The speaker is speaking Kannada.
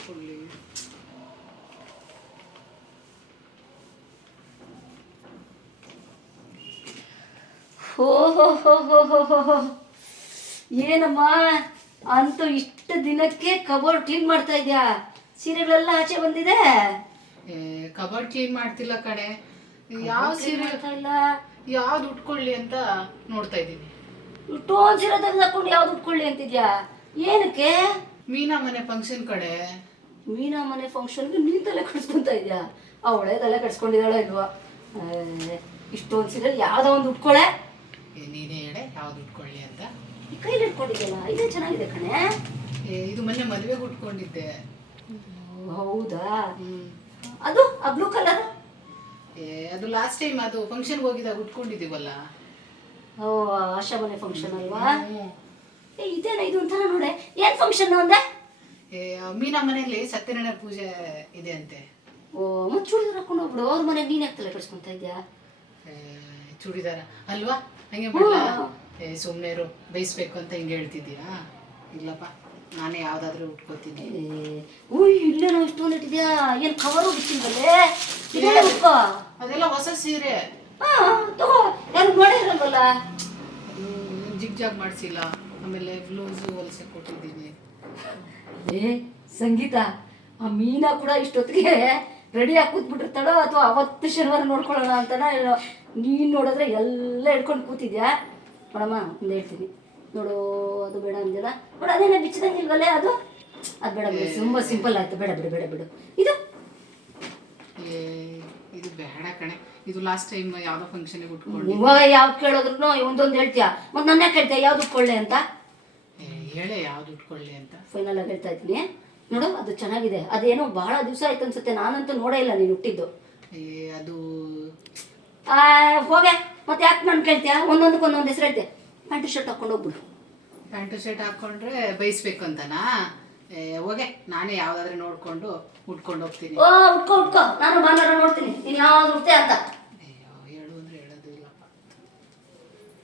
ಉಟ್ಕೊಳ್ಳಿ. ಓಹೋ ಏನಮ್ಮ ಅಂತೂ ಇಷ್ಟು ದಿನಕ್ಕೆ ಕಬೋರ್ಡ್ ಕ್ಲೀನ್ ಮಾಡ್ತಾ ಇದ್ಯಾ? ಸೀರೆಗಳೆಲ್ಲ ಆಚೆ ಬಂದಿದೆ. ಕಬರ್ಡ್ ಕ್ಲೀನ್ ಮಾಡ್ತಿಲ್ಲ ಕಣೆ. ಯಾವ ಸೀರೆ ಇಲ್ಲ, ಯಾವ್ದು ಉಟ್ಕೊಳ್ಳಿ ಅಂತ ನೋಡ್ತಾ ಇದ್ದೀನಿ. ಇಷ್ಟೊಂದು ಸೀರೆ ತೆಗೆದುಕೊಂಡು ಯಾವ್ದು ಉಟ್ಕೊಳ್ಳಿ ಅಂತಿದ್ಯಾ? ಏನಕ್ಕೆ? ಮೀನಾ ಮನೆ ಫಂಕ್ಷನ್ ಕಡೆ. ಮೀನಾ ಮನೆ ಫಂಕ್ಷನ್ಗೆ ನೀನ್ ತಲೆ ಕಟ್ಸ್ಕೊಂತ ಇದ್ಯಾ? ಅವಳೇ ತಲೆ ಕಟ್ಸ್ಕೊಂಡಿದ್ದಾಳ ಇಲ್ವಾ? ಇಷ್ಟೊಂದು ಸೀರೆ ಯಾವ್ದೋ ಒಂದು ಉಟ್ಕೊಳ್ಳೆ. ನೀನೇ ಹೇಳೆ ಯಾವ್ದು ಉಟ್ಕೊಳ್ಳಿ ಅಂತ. ಈ ಕೈಲಿ ಇಟ್ಕೊಂಡಿದ್ಯಲ್ಲ, ಇದೇ ಚೆನ್ನಾಗಿದೆ ಕಣೆ. ಇದು ಮೊನ್ನೆ ಮದುವೆಗೆ ಉಟ್ಕೊಂಡಿದ್ದೆ. ಹೌದಾ? ಅದು ಆ ಬ್ಲೂ ಕಲರ್ ಅದು ಲಾಸ್ಟ್ ಟೈಮ್ ಅದು ಫಂಕ್ಷನ್ಗೆ ಹೋಗಿದಾಗ ಉಟ್ಕೊಂಡಿದೀವಲ್ಲ. ಓ, ಆಶಾ ಮನೆ ಫಂಕ್ಷನ್ ಅಲ್ವಾ? ಇದೇನ ಇದು ಒಂಥರ ನೋಡೆ. ಏನ್ ಫಂಕ್ಷನ್ ಅಂದೆ? ಮೀನಾ ಮನೆಯಲ್ಲಿ ಸತ್ಯನಾರಾಯಣ ಪೂಜೆ ಇದೆ ಅಂತೆ. ಓ, ಮತ್ತೆ ಚೂಡಿದಾರ ಹಾಕೊಂಡು ಹೋಗ್ಬಿಡು. ಅವ್ರ ಮನೆಗೆ ನೀನ್ ಯಾಕೆ ತಲೆ ಕಟ್ಸ್ಕೊಂತ ಇದ್ಯಾ? ಚೂಡಿದಾರ ಅಲ್ವಾ? ಹಂಗೆ ಮಾಡಲ್ಲ. ಸುಮ್ಮನೆ ಇರು, ಬೈಸ್ಬೇಕು ಅಂತ ಹಿಂಗೆ ಹೇಳ್ತಿದ್ದೀಯಾ? ಇಲ್ಲಪ್ಪ, ನಾನೇ ಯಾವ್ದಾದ್ರು ಉಟ್ಕೋತೀನಿ. ಇಲ್ಲೇನೋ ಇಷ್ಟೊಂದು ಇಟ್ಟಿದ್ಯಾ? ಏನ್ ಕವರು ಬಿಟ್ಟಿಲ್ವಲ್ಲೇ? ಉಟ್ಕೋ. ಅದೆಲ್ಲ ಹೊಸ ಸೀರೆ. ತಗೋ, ಯಾರು ಮಾಡಿರಲ್ವಲ್ಲ. ಅದು ಜಿಗ್ ಜಾಗ್ ಮಾಡಿಸಿಲ್ಲ. ಆಮೇಲೆ ಬ್ಲೌಸು ಹೊಲಿಸಿ ಕೊಟ್ಟಿದ್ದೀನಿ. ಸಂಗೀತ, ಆ ಮೀನಾ ಕೂಡ ಇಷ್ಟೊತ್ತಿಗೆ ರೆಡಿ ಆಗಿ ಕೂತ್ಬಿಟ್ಟಿರ್ತಾಳೋ ಅಥವಾ ಅವತ್ತು ಶನಿವಾರ ನೋಡ್ಕೊಳ್ಳೋಣ ಅಂತನ? ನೀನು ನೋಡಿದ್ರೆ ಎಲ್ಲ ಹಿಡ್ಕೊಂಡು ಕೂತಿದ್ಯಾ? ನೋಡಮ್ಮ, ಒಂದು ಹೇಳ್ತೀನಿ ನೋಡು. ಅದು ಬೇಡ ಅಂದಿಲ್ಲ ನೋಡು. ಅದೇನೇ ಬಿಚ್ಚದಂಗಿಲ್ವಲ್ಲೇ ಅದು? ಅದು ಬೇಡ ಬಿಡು, ತುಂಬ ಸಿಂಪಲ್ ಆಯ್ತು. ಬೇಡ ಬಿಡು, ಬೇಡ ಬಿಡು. ಇದು ಇದು ಬೇಡ ಕಣೆ. ಇದು ಲಾಸ್ಟ್ ಟೈಮ್ ಯಾವ್ದೋ ಫಂಕ್ಷನ್ಗೆ ಉಟ್ಕೊಂಡು. ಇವಾಗ ಯಾವ್ದು ಕೇಳೋದ್ರು ಒಂದೊಂದು ಹೇಳ್ತೀಯ. ಮತ್ತೆ ನನ್ನ ಕೇಳ್ತೀಯ ಯಾವ್ದು ಉಟ್ಕೊಳ್ಳೆ ಅಂತ? ಹೇಳೆ ಯಾವ್ದು ಉಟ್ಕೊಳ್ಳಿ ಅಂತ. ಫೈನಲ್ ಆಗಿ ಹೇಳ್ತಾ ಇದ್ದೀನಿ ನೋಡು. ಅದು ಚೆನ್ನಾಗಿದೆ. ಅದೇನೋ ಬಹಳ ದಿವಸ ಆಯ್ತು ಅನ್ಸುತ್ತೆ. ನಾನಂತೂ ನೋಡೇ ಇಲ್ಲ ನೀನು ಹುಟ್ಟಿದ್ದು. ಅದು ಹೋಗೆ ಮತ್ತೆ ಯಾಕೆ ನಾನು ಕೇಳ್ತೀಯ? ಒಂದೊಂದಕ್ಕೆ ಒಂದೊಂದು ಹೆಸರು ಹೇಳ್ತೀಯ. ಪ್ಯಾಂಟು ಶರ್ಟ್ ಹಾಕೊಂಡು ಹೋಗ್ಬಿಡು. ಪ್ಯಾಂಟು ಶರ್ಟ್ ಹಾಕೊಂಡ್ರೆ ಬೈಸ್ಬೇಕು ಅಂತನಾ? ಹೋಗೆ, ನಾನೇ ಯಾವ್ದಾದ್ರು ನೋಡ್ಕೊಂಡು ಉಟ್ಕೊಂಡು ಹೋಗ್ತೀನಿ. ಉಟ್ಕೋ. ನಾನು ಭಾನುವಾರ ನೋಡ್ತೀನಿ ನೀನು ಯಾವ್ದು ಉಡ್ತೀಯ ಅಂತ.